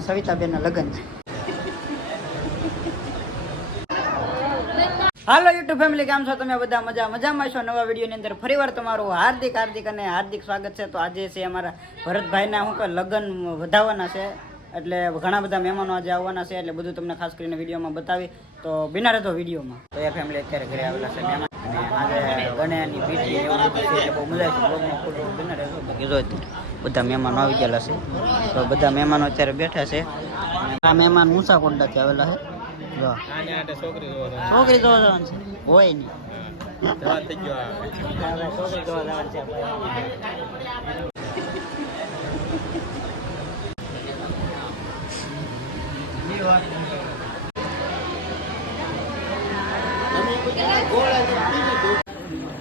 સવિતાબેનના લગ્ન છે. હાલો YouTube family, કેમ છો તમે બધા? મજામાં છો? નવા વિડીયોની અંદર ફરીવાર તમારું હાર્દિક સ્વાગત છે. તો આજે છે અમારા ભરતભાઈના લગ્ન વધાવવાના છે, એટલે ઘણા બધા મહેમાનો આજે આવવાના છે, એટલે બધું તમને ખાસ કરીને વિડીયોમાં બતાવી. તો બિના રહેતો વિડીયોમાં. તો એ ફેમિલી અત્યારે ઘરે આવેલા છે મહેમાન, અને આજે ગણ્યાની પીઠી એવું બધું છે, એટલે બહુ મજા આવી. બ્લોગમાં ફૂલ બિના રહેતો બાકી જો બધા મહેમાનો આવી ગયેલા છે. તો બધા મહેમાનો અત્યારે બેઠા છે. આ મહેમાન મુસાકોટથી આવેલા છે. જો છોકરી જોવા જવાનું છે, હોય નહીં છોકરી જોવા જવાનું છે.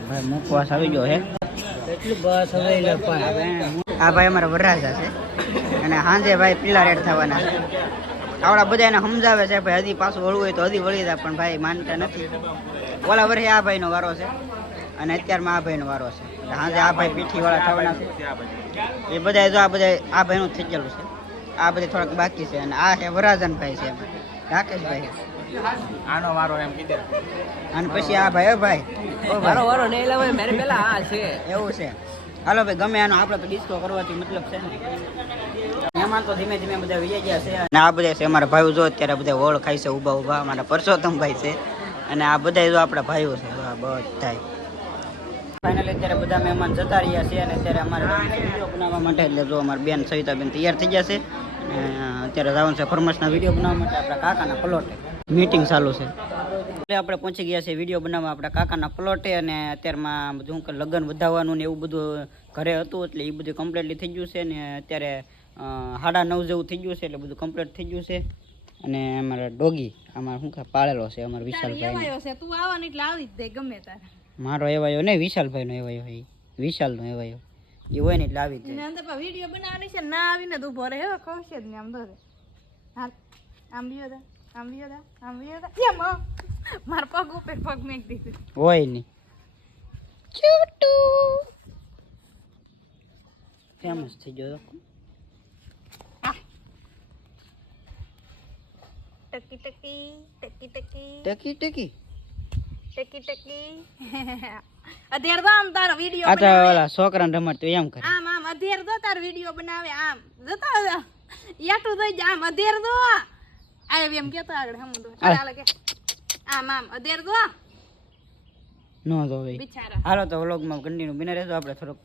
ભાઈ મુખવાસ આવી ગયો છે. આ ભાઈ અમારા વરરાજા છે, અને સાંજે ભાઈ પીલા રેડ થવાના છે. આવડા બધા એને સમજાવે છે ભાઈ હજી પાછું વળવું હોય તો હજી વળી જાય, પણ ભાઈ માનતા નથી. ઓલા વર્ષે આ ભાઈનો વારો છે, અને અત્યારમાં આ ભાઈનો વારો છે. સાંજે આ ભાઈ પીઠીવાળા થવાના છે. એ બધા જો આ ભાઈનું થઈ ગયેલું છે. આ બધી થોડાક બાકી છે, અને આ છે વરાજન ભાઈ છે, રાકેશભાઈ. આનો વારો એમ કીધે. અને પછી આ ભાઈ ભાઈ વારો નહીં લાવે મારે પેલા આ છે એવું છે. હાલો ભાઈ, ગમે આનો આપણે તો ડિસ્કો કરવાથી મતલબ છે ને. મહેમાન તો ધીમે ધીમે બધા વિજય ગયા છે, અને આ બધા છે અમારા ભાઈઓ. જો અત્યારે બધા ઓળ ખાય છે ઊભા અમારા પરસોત્તમભાઈ છે, અને આ બધા જો આપણા ભાઈઓ છે બધા. ફાઇનલી અત્યારે બધા મહેમાન જતા રહ્યા છે, અને અત્યારે અમારે વિડીયો બનાવવા માટે, એટલે જો અમારી બેન સવિતાબેન તૈયાર થઈ ગયા છે. અત્યારે જવાનું છે ફરમાશના વિડીયો બનાવવા માટે આપણા કાકાના પ્લોટે. મીટિંગ ચાલુ છે, એટલે આપણે પહોંચી ગયા છે વિડીયો બનાવવા આપણા કાકાના પ્લોટે. અને અત્યારમાં બધું લગ્ન વધાવવાનું ને એવું બધું ઘરે હતું, એટલે એ બધું કમ્પ્લીટલી થઈ ગયું છે. ને અત્યારે 9:30 જેવું થઈ ગયું છે, એટલે બધું કમ્પ્લીટ થઈ ગયું છે. અને અમારા ડોગી અમારે પાળેલો છે, અમારા વિશાલભાઈ. તું આવવાની એટલે આવી જ દે ગમે તારે. મારો એવાયો નહીં, વિશાલભાઈનો એવાયો હોય, વિશાલનો એવાયો એ હોય ને એટલે આવી જ જાય. અંદર વિડીયો બનાવવાની છે, ના આવીને તો ઉભો રહે, હવે ખવશે જ ને. આમ દોરે હાલ, આમ વિયો દા, આમ વિયો દા, આમ વિયો દા. એમ માર પગ ઉપર પગ મેક દીધું હોય નહીં. છોટુ ફેમસ થઈ ગયો. ટકી ટકી ટકી ટકી ટકી ટકી ટકી ટકી અધેર દો આમ તારો વિડીયો આ તો ઓલા છોકરાને રમત એમ કરે. આમ આમ અધેર દો તારો વિડીયો બનાવે. આમ જતા યાટું થઈ જા. આમ અધેર દો આ એમ કેતો આગળ હમ દો ચાલે કે આમ આમ અધેર દો નો તો ભાઈ બિચારા. હાલો તો વ્લોગમાં કન્ટિન્યુ બને રહેજો. આપણે થોડોક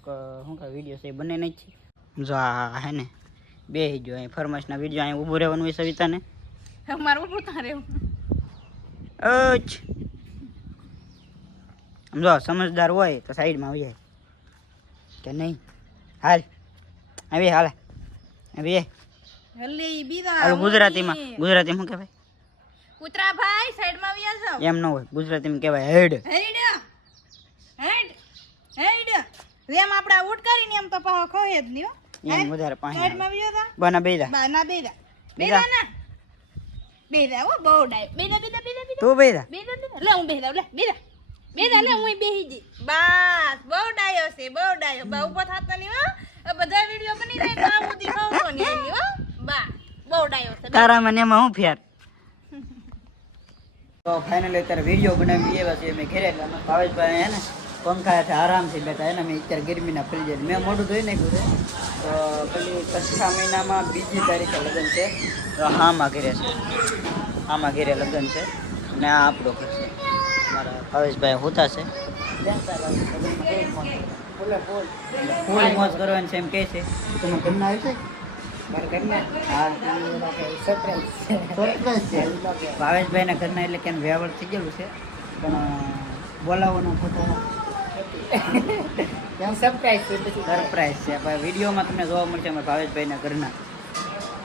વિડીયો છે બને નહીં છે. જો આ હે ને બે જો અહીં ફરમાશના વિડીયો અહીં ઊભું રહેવાનું હોય સવિતાને. મારું ઊભું તારે જો સમજદાર હોય તો સાઈડમાં આવી જાય કે નહીં. હાલ આવી હાલે આવી હલ્લી બીદા ગુજરાતીમાં શું કહેવાય? કૂતરા ભાઈ સાઈડમાં આવ્યા છો. એમ ન હોય, ગુજરાતીમાં કહેવાય હેડ. હેડ હેડ હેડ રેમ આપડા ઉટકારીને એમ તો પાહો ખોય જ લ્યો. એમ વધારે પાણી સાઈડમાં આવ્યા તા બના બેદા બાના બેદા બેદા ના બેદા ઓ બહુ ડાય બેદા બેદા બેદા તું બેદા બેદા લે હું બેદા લે બેદા બેદા લે હું બેહી જી. બસ બહુ ડાયો છે, બહુ ડાયો. બા ઉભો થાતો નહીં હો. બધા વિડિયો બની જાય તો આમુથી ખવતો નહીં એની હો. બા બહુ ડાયો છે. તારા મને એમાં હું ફેર. તો ફાઇનલી અત્યારે વિડીયો બનાવી એવા છે. મેં ઘરે એટલે ભાવેશભાઈ હે ને પંખા છે આરામથી બેઠા. એને મેં અત્યારે ગરમીના ફરી જાય મેં મોઢું ધોઈ નાખ્યું છે. તો પેલી 6 મહિનામાં 2જી તારીખે લગ્ન છે. તો આમાં ઘરે છે, આમાં ઘરે લગ્ન છે. અને આ આપણો ઘર છે. મારા ભાવેશભાઈ હોતા છે. ફૂલ મોજ કરવાની છે એમ કહે છે. તમે ઘરના આવી છે? ભાવેશભાઈ ના ઘરના એટલે કે વ્યવહાર થઈ ગયેલું છે, પણ બોલાવવાનો ફોટો સરપ્રાઈઝ છે. વિડીયોમાં તમને જોવા મળશે અમારા ભાવેશભાઈ ના ઘરના.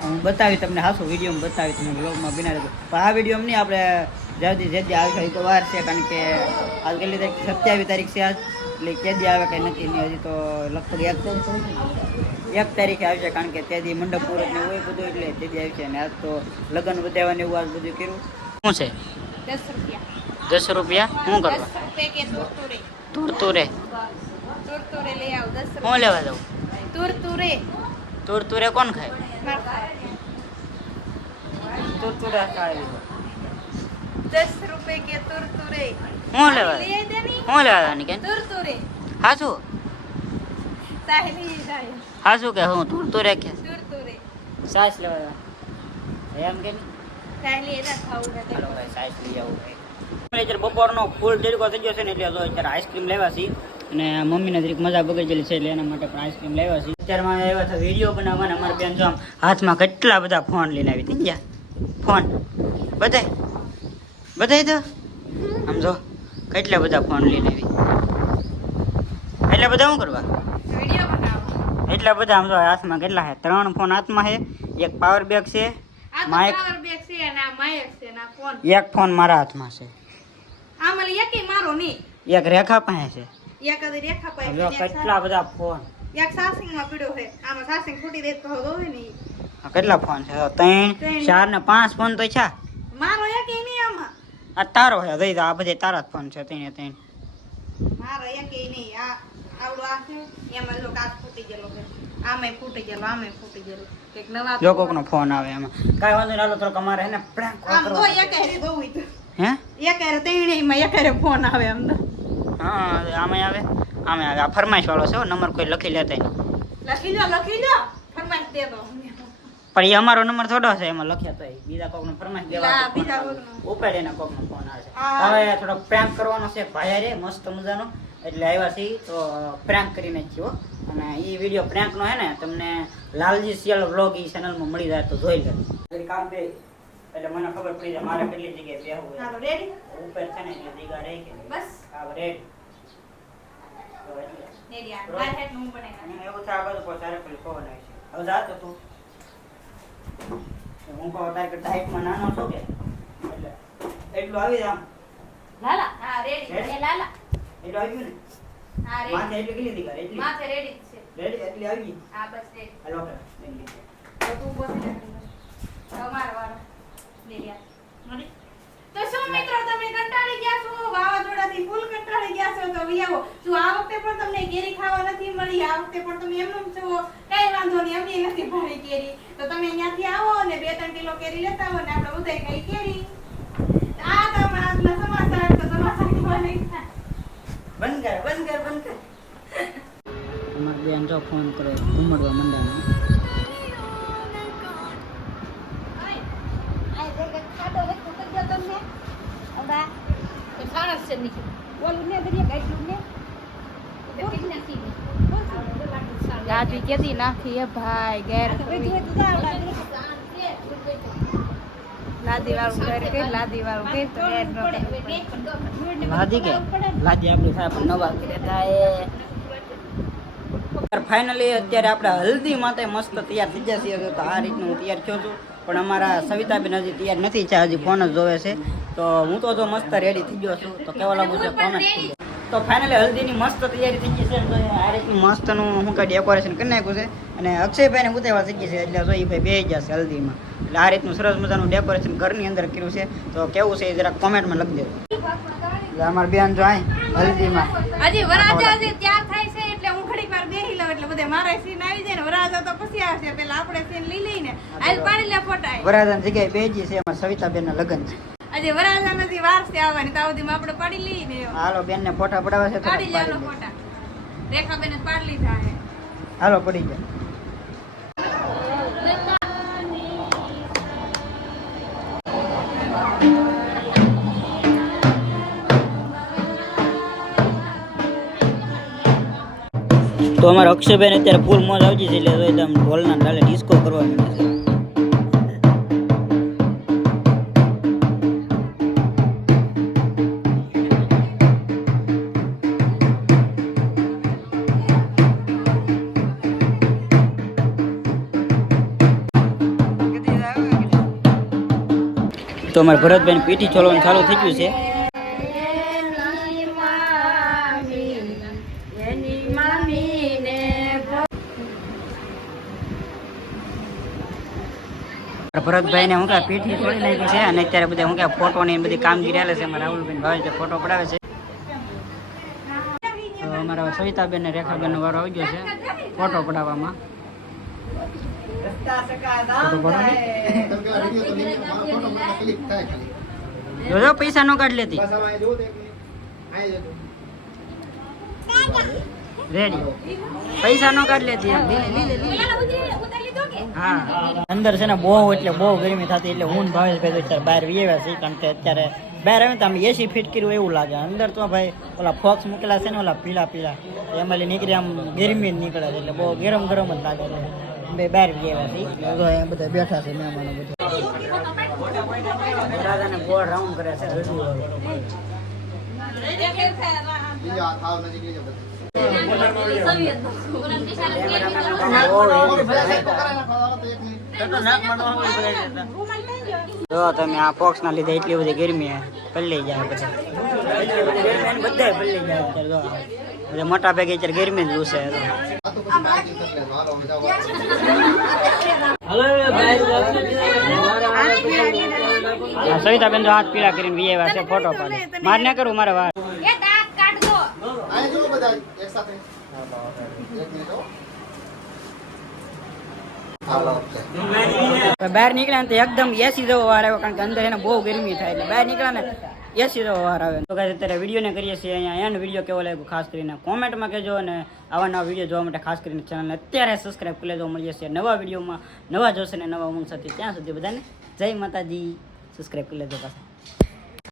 હું બતાવી તમને હાસું વિડીયોમાં બતાવી તમને બ્લોગમાં બિના રહેજો. પણ આ વિડીયો નહીં, આપણે જે આવશે એ તો વાર છે, કારણ કે આજ કેટલી તારીખ 27 તારીખ છે આજ, એટલે કેદી આવે કંઈ નક્કી નહીં. હજી તો લગભગ 1 તારીખે આવશે, કારણ કે તેથી મંડપ પૂરત ને હોય બધું, એટલે તેથી આવશે. અને આજ તો લગ્ન વધારવાનું એવું આજ બધું કર્યું. શું છે 10 રૂપિયા? 10 રૂપિયા શું કરવા? તુરતુરે લઈ આવ. 10 હું લેવા જાઉં? તુરતુરે તુરતુરે કોણ ખાય? તુરતુરા ખાવી 10 रुपए के तुरतुरे હું લેવા ले देनी હું લેવાની કે तुरतुरे હાસુ साहिली साहिल હાસુ કે હું તુરતુરે કે तुरतुरे સાસ લેવા એમ કે નહીં साहिली एदा खाऊ है ચાલો ભાઈ સાસ લઈ આવું ભાઈ અત્યારે બપોરનો ફૂલ તડકો થઈ ગયો છે ને એટલે જો અત્યારે આઈસ્ક્રીમ લેવા છીએ અને મમ્મીને જરીક મજા બગડેલી છે એટલે એના માટે પણ આઈસ્ક્રીમ લેવા છીએ અત્યારે માં આવ્યા હતા વિડીયો બનાવવાના અમારા બેન જો આમ હાથમાં કેટલા બધા ફોન લઈને આવી હતી ગયા ફોન બધાય તો આમ જો કેટલા બધા ફોન લઈને આવી એટલા બધા શું કરવા वीडियो बनाओ એટલા બધા આમ જો હાથમાં કેટલા છે 3 ફોન હાથમાં છે એક પાવર બેગ છે आ तो माइक पावर बैग से ना माइक से ना फोन એક ફોન મારા હાથમાં છે आ मल एक ही मारो नहीं એક રેખા પાસે છે एक कदी रेखा पाई જો કેટલા બધા ફોन एक सासिंग में पड़ो है आमा सासिंग फूटी दे तो दो है नहीं આ કેટલા ફોન છે 3 4 ને 5 ફોન તો છે मारो एक ही नहीं आमा આ તારો છે દઈ દો આ બધે તારા જ ફોન છે 3 मारो एक ही नहीं आ आवडो आ છે એમાં જો કાચ ફૂટી ગયેલો છે આમે ફૂટી ગયેલો એક નવા જો કોકનો ફોન આવે એમાં કાઈ વાંધો નહીં હાલો થોડોક અમારે હે ને પ્રેન્ક આમ કરો તો એક હેરી દઉં તો હે એક હેરે તેણી માં એક હેરે ફોન આવે આમ તો હા આમે આવે આ ફરમાઈશ વાળો છે નંબર કોઈ લખી લેતા નહીં લખી લો ફરમાઈશ દે દો પણ એ અમારો નંબર થોડો છે એમાં લખ્યા તો બીજા કોકનો ફરમાઈશ દેવા લા, બીજા કોકનો. ઉપાડે ને કોકનો ફોન આવે છે હા. હવે થોડો પ્રેન્ક કરવાનો છે ભાઈ રે મસ્ત મજાનો એટલે આવ્યા છીએ તો પ્રેન્ક કરીને જ છીએ હો. અને એ વિડીયો પ્રેન્ક નો હે ને તમને લાલજી સિયલ વ્લોગ ઈ ચેનલ માં મળી જાય તો જોઈ લે કામ બે એટલે મને ખબર પડી જાય મારે કેટલી જગ્યાએ બેહવું છે હાલો રેડી ઉપર છે ને એટલે જગ્યા રહી કે નહીં. બસ હા રેડ તો એટલે રેડી આ લાલ હેડ નું બને અને એવું થાય આ બધું પછી પેલી પવન આવી છે હવે જાતો તું હું કહું તારે કરતા હાઈટમાં નાનો છો કે એટલે એટલું આવી જાય આમ લાલા હા રેડી રેડી? એ લાલા એટલું આવ્યું ને હા માથે રેડી એટલી કેટલી દીકરા એટલી માથે રેડી છે રેડી એટલી આવી હા બસ રેડી હાલો આપણે લઈ લઈએ. તો તું બોલી તમારો વારો રેડી મળી તો શું મિત્રો તમે કંટાળી ગયા છો વાવાઝોડાથી ફૂલ કંટાળી ગયા છો તો વિયાવો શું આ વખતે પણ તમને કેરી ખાવા નથી મળી આ વખતે પણ તમે એમનું છો કઈ વાંધો નહીં અમને નથી ભાવી કેરી તો તમે અહીંયાથી આવો અને 2-3 કિલો કેરી લેતા આવો ને આપણે બધાય ખાઈ કેરી આ તમારા આજના સમાચાર તો સમાચાર ખાવાની ઈચ્છા બંધ કર અમાર બેન જો ફોન કરે ઘુમડવા મંડાનો લાદી કેદી નાખી હે ભાઈ ગેર લાદી વાળું ઘર કે લાદી વાળું કે તો ગેર નો લાદી કે લાદી આપણી થાય પણ નવા કરે થાય ફાઇનલી અત્યારે આપણે હલ્દી માટે મસ્ત તૈયાર થઈ જશે તો આ રીતનું હું તૈયાર થયો છું પણ અમારા સવિતાબેન હજી તૈયાર નથી છે હજી ફોન જ જોવે છે તો હું તો જો મસ્ત રેડી થઈ ગયો છું તો કેવા લાગુ છે કોમેન્ટ કરજો તો ફાઇનલી હલ્દીની મસ્ત તૈયારી થઈ ગઈ છે તો આ રીતનું મસ્તનું હું કઈ ડેકોરેશન કરી નાખ્યું છે અને અક્ષયભાઈને ઉતાવળ થઈ ગઈ છે એટલે જો એ ભાઈ બેસી જશે હલ્દીમાં એટલે આ રીતનું સરસ મજાનું ડેકોરેશન ઘરની અંદર કર્યું છે તો કેવું છે એ જરાક કોમેન્ટમાં લખી દેજો એટલે અમારા બેન જો અહીં હલ્દીમાં હજી વરાજા હજી તૈયાર થાય છે એટલે હું ઘડીક વાર બેહી લઉં એટલે બધે મારા સીન આવી જાય ને વરાજા તો પછી આવશે પેલા આપણે સીન લઈ લઈને આજ પાડી લે ફોટા વરાજાની જગ્યાએ બેસી છે અમારા સવિતાબેનના લગ્ન છે હજી વરાજા નથી વાર છે આવવાની તો સુધીમાં આપણે પાડી લઈને હાલો બેનને ફોટા પડાવે છે તો પાડી લેવાનો ફોટા રેખાબેને પાડી લીધા હે હાલો પડી જાય તો અમારા અક્ષયભાઈ અત્યારે ફૂલ મોજ આવતી છે એટલે એકદમ ઢોલના ડાલે ડિસ્કો કરવા માંડે છે તો અમારે ભરતભાઈ પીઠી છોડવાનું ચાલુ થઈ ગયું છે ભરતભાઈ ને હું કે પીઠી છોડી નાખી છે અને અત્યારે બધા હું કે ફોટો ની બધી કામગીરી હાલે છે અમારા રાહુલભાઈ ભાઈ ફોટો પડાવે છે તો અમારા સવિતાબેન ને રેખાબેન નો વારો આવી ગયો છે ફોટો પડાવવામાં ફોટો પડાવી જોજો પૈસા નો કાઢ લેતી રેડી પૈસા નો કાઢ લેતી એમ. હા અંદર છે ને બહુ એટલે બહુ ગરમી થતી એટલે હું ભાવેશ ભાઈ અત્યારે બહાર વિયેવા છે કારણ કે અત્યારે બહાર આવે તો આમ એસી ફિટ કર્યું એવું લાગે અંદર તો ભાઈ ઓલા ફોક્સ મૂકેલા છે ને ઓલા પીળા એમાં નીકળી આમ ગરમી જ નીકળે છે એટલે બહુ ગરમ જ લાગે છે બે બહાર વિયેવા છે અહીંયા બધા બેઠા છે મહેમાનો બધા રાજાને ગોળ રાઉન્ડ કરે છે હળદી વાળું. જો તમે આ પોક્સ ના લીધે એટલી બધી ગરમી પલ્લી જાય બધા પલ્લી જાય અત્યારે જો બધા મોટા ભાગે અત્યારે ગરમી જ રૂસે સવિતા બેન હાથ પીળા કરીને વિયેવા છે ફોટો પાડે માર ના કરું મારે વાર બહાર નીકળ્યા ને તો એકદમ એસી જેવો વાર આવ્યો કારણ કે અંદર એને બહુ ગરમી થાય એટલે બહાર નીકળ્યા ને એસી જેવો વાર આવે તો અત્યારે વિડીયોને કરીએ છીએ અહીંયા એનો વિડીયો કેવો લાગ્યો ખાસ કરીને કોમેન્ટમાં કહેજો અને આવા નવા વિડીયો જોવા માટે ખાસ કરીને ચેનલને અત્યારે સબસ્ક્રાઈબ કરી લેજો. મળીએ છીએ નવા વિડીયોમાં નવા જોશે ને નવા ઊંઘ સાથે ત્યાં સુધી બધાને જય માતાજી સબસ્ક્રાઈબ કરી લેજો પાછા.